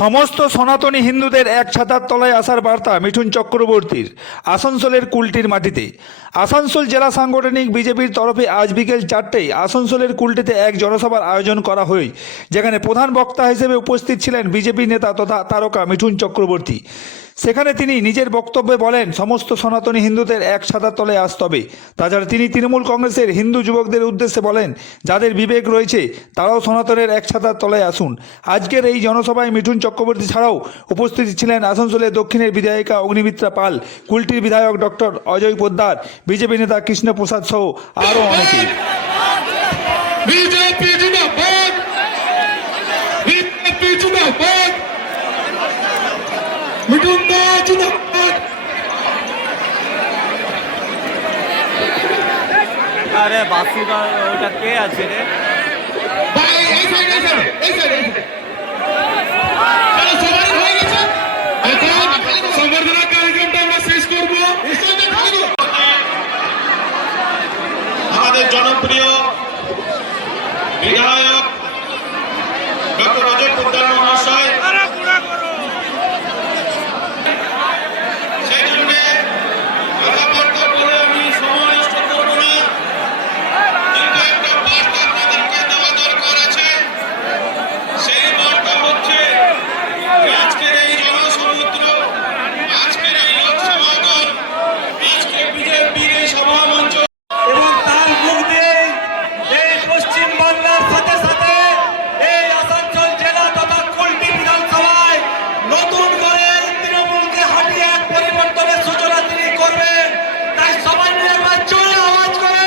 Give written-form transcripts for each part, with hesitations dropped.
সমস্ত সনাতনী হিন্দুদের এক ছাতার তলায় আসার বার্তা মিঠুন চক্রবর্তীর। আসানসোলের কুলটির মাটিতে আসানসোল জেলা সাংগঠনিক বিজেপির তরফে আজ বিকেল 4টায় আসানসোলের কুলটিতে এক জনসভার আয়োজন করা হয়, যেখানে প্রধান বক্তা হিসেবে উপস্থিত ছিলেন বিজেপি নেতা তথা তারকা মিঠুন চক্রবর্তী। সেখানে তিনি নিজের বক্তব্যে বলেন, সমস্ত সনাতনী হিন্দুদের এক ছাতার তলায় আসতে হবে। তাছাড়া তিনি তৃণমূল কংগ্রেসের হিন্দু যুবকদের উদ্দেশ্যে বলেন, যাদের বিবেক রয়েছে তারাও সনাতনের এক ছাতার তলায় আসুন। আজকের এই জনসভায় মিঠুন চক্রবর্তী ছাড়াও উপস্থিত ছিলেন আসানসোলের দক্ষিণের বিধায়িকা অগ্নিমিত্রা পাল, কুলটির বিধায়ক ডক্টর অজয় পোদ্দার, বিজেপি নেতা কৃষ্ণপ্রসাদ সহ আরও অনেকে। আরে বাসুদা ওটা কে আছে রে? সংবর্ধনা কার্যক্রমটা আমরা শেষ করবো। আমাদের জনপ্রিয় বিধায়ক ডক্টর অজয় পোদ্দার মহাশয় সেই জন্য কথাবার্তা বলে আমি সময় নষ্ট করব না, কিন্তু একটা বার্তা আপনাদেরকে দেওয়া দরকার আছে। সেই বার্তা হচ্ছে আজকের এই জনসমুদ্র, আজকের এই লোকসমাগম, আজকে বিজেপির এই সভামঞ্চ এবং তার মুখ দিয়ে এই পশ্চিম বাংলার সাথে সাথে এই আসানসোল জেলা তথা কুলটি বিধানসভায় নতুন করে তৃণমূলকে হাঁটিয়ে এক পরিবর্তনের সূচনা তিনি করবেন। তাই সবাই মিলে একবার জোরে আওয়াজ করে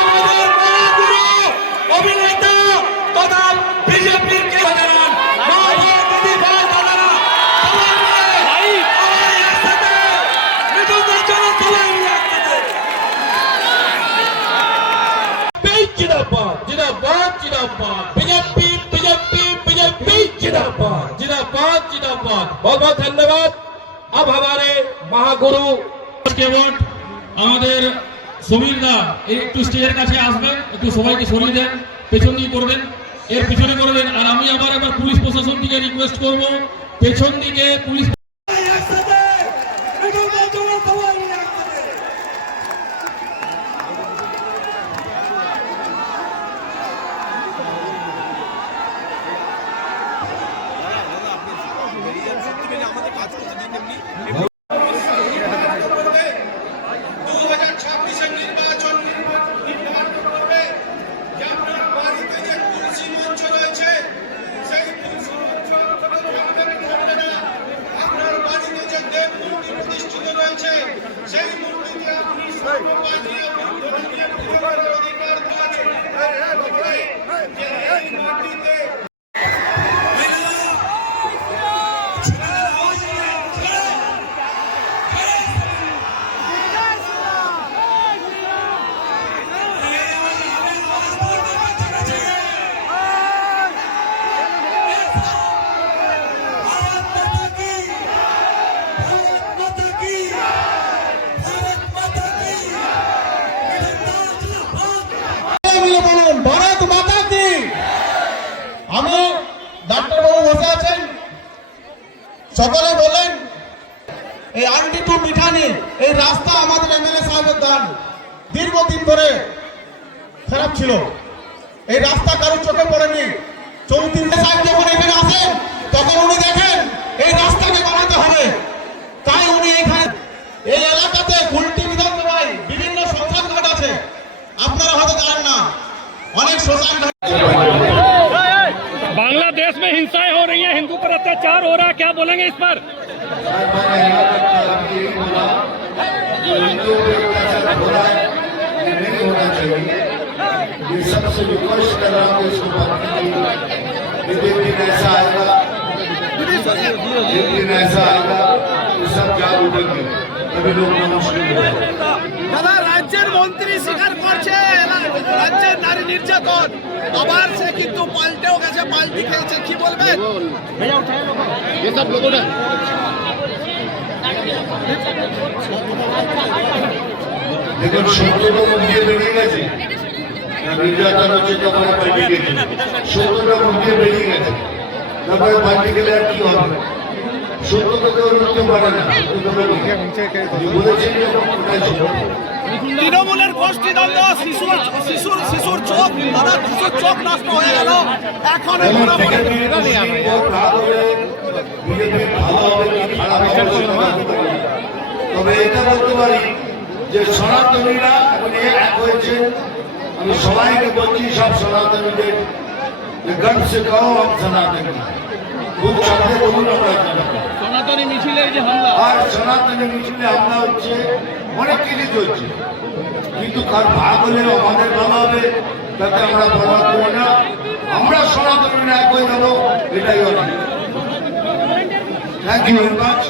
আমাদের মহাগুরু অভিনেতা তথা বিজেপির কে জানান, দিদি ভাই দাদারা সবাই মিলে একসাথে মিঠুনদের জন্য সবাই মিলে একসাথে जिंदाबाद जिंदाबाद जिंदाबाद बीजेपी बीजेपी बीजेपी जिंदाबाद जिंदाबाद जिंदाबाद। बहुत बहुत धन्यवाद। अब हमारे महागुरु के वोट আমাদের সমীর দা একটু স্টেজের কাছে আসবেন, একটু সবাইকে সরিয়ে দেন, পেছন দিকে করবেন, এর পিছনে করবেন। আর আমি আবার এবার পুলিশ প্রশাসন থেকে রিকোয়েস্ট করব, পেছন দিকে পুলিশ সেই মূর্তিতে আপনি সর্ববাদীয় অধিকার আছে। এই মাটিতে ভারত মাতা কি। আমি ডাক্তার বাবু বসে আছেন, সকলে বলেন এই আন্টি টু মিঠানি এই রাস্তা আমাদের এমএলএ সাহেবের দান, দীর্ঘদিন ধরে খারাপ ছিল। এই রাস্তা কারোর চোখে পড়েনি। 34 সাহেব যখন এখানে আসেন তখন উনি দেখেন এই রাস্তাকে বানাতে হবে, তাই উনি এখানে এই এলাকাতে কুলটি বিধানসভায় বিভিন্ন শ্মশান ঘাট আছে, আপনারা হয়তো জানেন না, অনেক শ্মশান ঘাট। बांग्लादेश में हिंसाएं हो रही हैं, हिंदू पर अत्याचार हो रहा है, क्या बोलेंगे इस पर? ये सबसे रिक्वेस्ट कर रहा हूँ इसको दिन ऐसा आएगा, दिन ऐसा आएगा तो सब जाग उठेंगे, तभी लोग मुश्किल होगा। দাদা রাজ্যের মন্ত্রী স্বীকার করছে রাজ্যের নারী নির্যাতন, আবার সে কিন্তু পাল্টেও গেছে, পাল্টি খেয়েছে, কি বলবেন? দেখুন সত্যটা মুখে বেরিয়ে গেছে, নির্যাতন হচ্ছে তখন পাল্টে গেছে, সত্যটা মুখে বেরিয়ে গেছে। তারপরে পাল্টি গেলে আর কি হবে? সত্য তো কেউ রুখতে পারে না। বলেছেন ওটাই সত্য। তৃণমূলের গোষ্ঠীদ্বন্দ্ব শিশুর চোখ দাদা শিশুর চোখ নষ্ট হয়ে গেল এখন তবে এটা বলতে পারি যে সনাতনীরা এখন এক হয়েছে। আমি সবাইকে বলছি, সব সনাতনীদের गर्व से कहो हम सनातनी, খুব শব্দে বলুন আমরা সনাতনী মিছিলের যে হামলা, আর সনাতনী মিছিলে হামলা হচ্ছে, অনেক কিছু চলছে, কিন্তু কার ভাগ হলে আমাদের ভালো হবে তাতে আমরা বরবাদ করি না। আমরা সনাতনীরা এক হয়ে যাবো, এটাই অনেক। Thank you very much.